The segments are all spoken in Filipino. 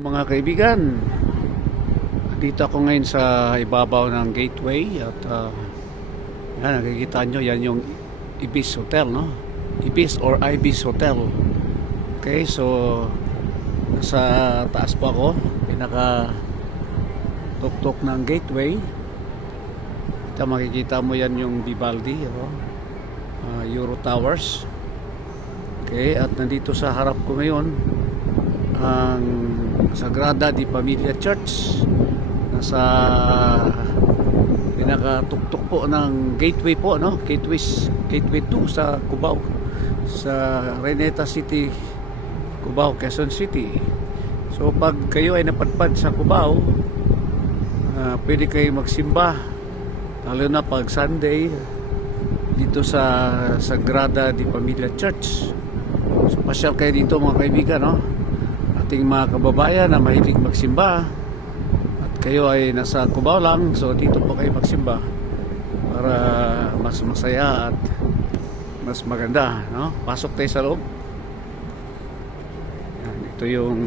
Mga kaibigan, dito ako ngayon sa ibabaw ng gateway at yan, nakikita nyo, yan yung Ibis Hotel, no? Ibis or Ibis Hotel. Okay, so sa taas po ako, pinaka tuktok ng gateway. Ito makikita mo yan yung Vivaldi, Euro Towers. Okay, at nandito sa harap ko ngayon ang Sagrada di Familia Church, nasa pinakatuktok po ng gateway po, no? Gateway 2 sa Cubao, sa Araneta City, Cubao, Quezon City. So pag kayo ay napadpad sa Cubao, pwede kayo magsimba, lalo na pag Sunday, dito sa Sagrada di Familia Church. So pasyal kayo dito mga kaibigan, no? Ating mga kababayan na mahilig magsimba at kayo ay nasa Cubao lang, so dito po kayo magsimba para mas masaya at mas maganda, no? Pasok tayo sa loob. Yan, ito yung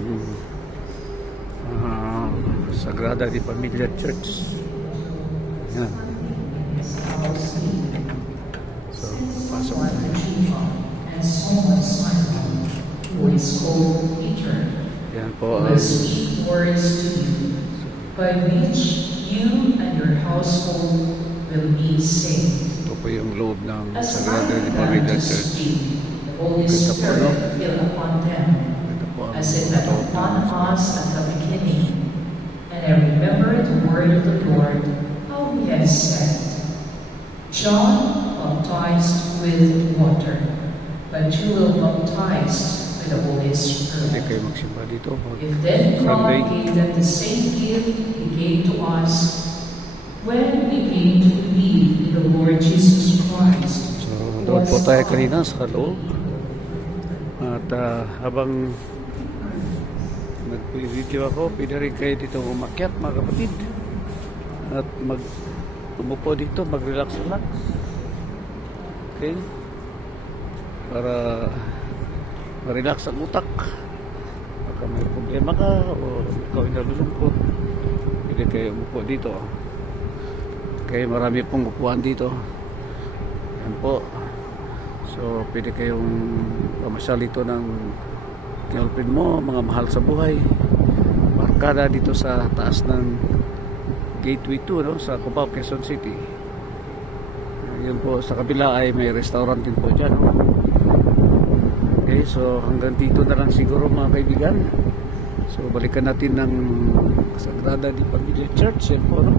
Sagrada di Familia Church. Yan. So pasok tayo. Yan po will speak words to you, by which you and your household will be saved. Ito po yung loob ng As Sagrada di I Familia began to Church. speak, the Holy Spirit fell upon them, as it had upon us at the beginning. And I remember the word of the Lord, how he has said, John baptized with water, but you will baptize with the Holy Spirit. Hindi kayo magsimba dito. If then Sunday. God gave them the same gift He gave to us when we came to believe in the Lord Jesus Christ. So, doon po tayo kanina sa loob. At habang nag-video ako, pwede rin kayo dito umakyat mga kapatid. At umupo dito, mag-relax-relax. Okay? Para ma-relax ang utak. Baka may problema ka o ikaw ay nalulungkot, pwede kayo umupo dito. Okay, marami pong upuan dito. Yan po. So pwede kayong pamasyal dito ng girlfriend mo, mga mahal sa buhay. Markada dito sa taas ng Gateway 2, no? Sa Cubao, Quezon City. Yun po, sa kabila ay may restaurant din po dyan, no? Okay, so hanggang dito na lang siguro mga kaibigan. So balikan natin ng Sagrada di Familia Church. Yan po, no?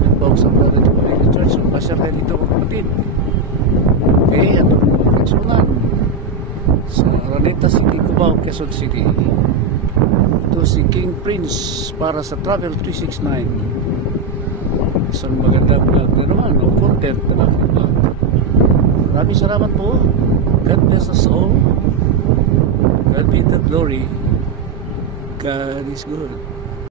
Yan po ang Sagrada di Familia Church. So pasya kayo dito mga kapatid. Okay, at ang konsulan sa Araneta City, Cubao, Quezon City. Ito si King Prince para sa Travel 369. Isang magandang vlog na naman, no? Content na vlog. Maraming salamat po. God bless us all. God be the glory. God is good.